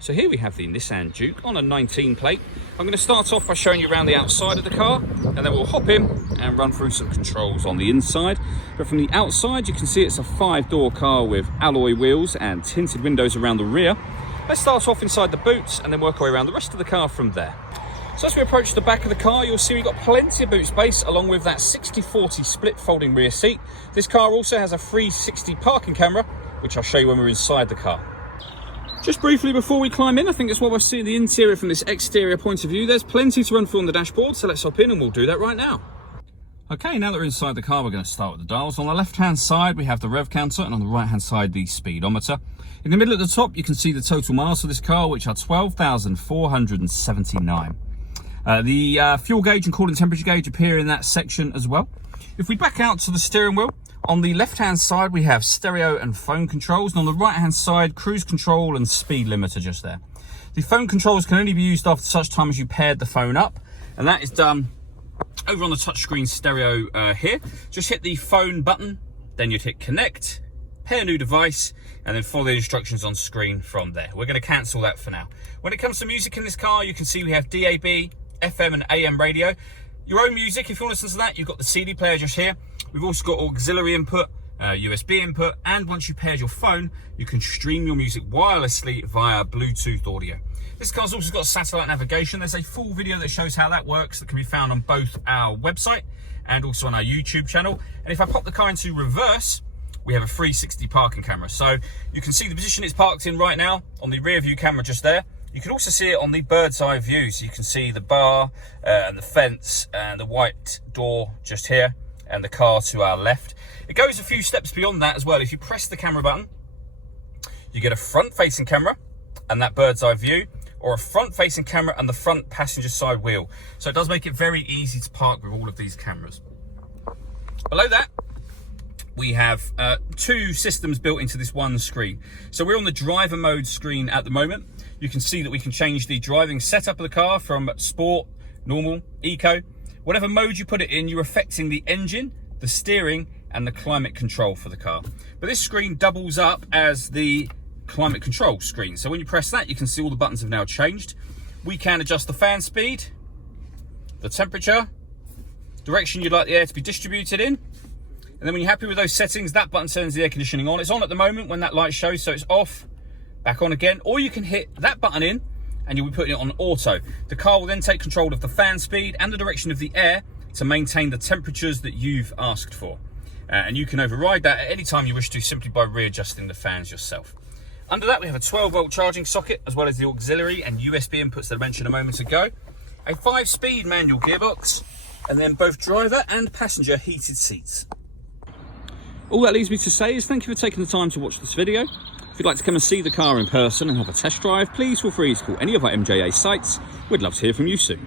So here we have the Nissan Juke on a 19 plate. I'm going to start off by showing you around the outside of the car, and then we'll hop in and run through some controls on the inside. But from the outside, you can see it's a 5-door car with alloy wheels and tinted windows around the rear. Let's start off inside the boots and then work our way around the rest of the car from there. So as we approach the back of the car, you'll see we've got plenty of boot space along with that 60/40 split folding rear seat. This car also has a 360 parking camera, which I'll show you when we're inside the car. Just briefly before we climb in, I think that's what we're seeing the interior from this exterior point of view. There's plenty to run through on the dashboard, so let's hop in and we'll do that right now. Okay, now that we're inside the car, we're going to start with the dials. On the left-hand side, we have the rev counter, and on the right-hand side, the speedometer. In the middle at the top, you can see the total miles for this car, which are 12,479. The fuel gauge and coolant temperature gauge appear in that section as well. If we back out to the steering wheel, on the left-hand side, we have stereo and phone controls, and on the right-hand side, cruise control and speed limiter just there. The phone controls can only be used after such time as you paired the phone up, and that is done over on the touchscreen stereo here. Just hit the phone button, then you'd hit connect, pair new device, and then follow the instructions on screen from there. We're going to cancel that for now. When it comes to music in this car, you can see we have DAB, FM and AM radio. Your own music, if you want to listen to that, you've got the CD player just here. We've also got auxiliary input, USB input, and once you paired your phone, you can stream your music wirelessly via Bluetooth audio. This car's also got satellite navigation. There's a full video that shows how that works that can be found on both our website and also on our YouTube channel. And if I pop the car into reverse, we have a 360 parking camera. So you can see the position it's parked in right now on the rear view camera just there. You can also see it on the bird's eye view. So you can see the bar and the fence and the white door just here and the car to our left. It goes a few steps beyond that as well. If you press the camera button, you get a front-facing camera and that bird's eye view, or a front-facing camera and the front passenger side wheel. So it does make it very easy to park with all of these cameras. Below that, we have two systems built into this one screen. So we're on the driver mode screen at the moment. You can see that we can change the driving setup of the car from sport, normal, eco. Whatever mode you put it in, you're affecting the engine, the steering, and the climate control for the car. But this screen doubles up as the climate control screen. So when you press that, you can see all the buttons have now changed. We can adjust the fan speed, the temperature, direction you'd like the air to be distributed in. And then when you're happy with those settings, that button turns the air conditioning on. It's on at the moment when that light shows, so it's off, back on again. Or you can hit that button in and you'll be putting it on auto. The car will then take control of the fan speed and the direction of the air to maintain the temperatures that you've asked for. And you can override that at any time you wish to simply by readjusting the fans yourself. Under that, we have a 12-volt charging socket, as well as the auxiliary and USB inputs that I mentioned a moment ago. A 5-speed manual gearbox, and then both driver and passenger heated seats. All that leaves me to say is thank you for taking the time to watch this video. If you'd like to come and see the car in person and have a test drive, please feel free to call any of our MJA sites. We'd love to hear from you soon.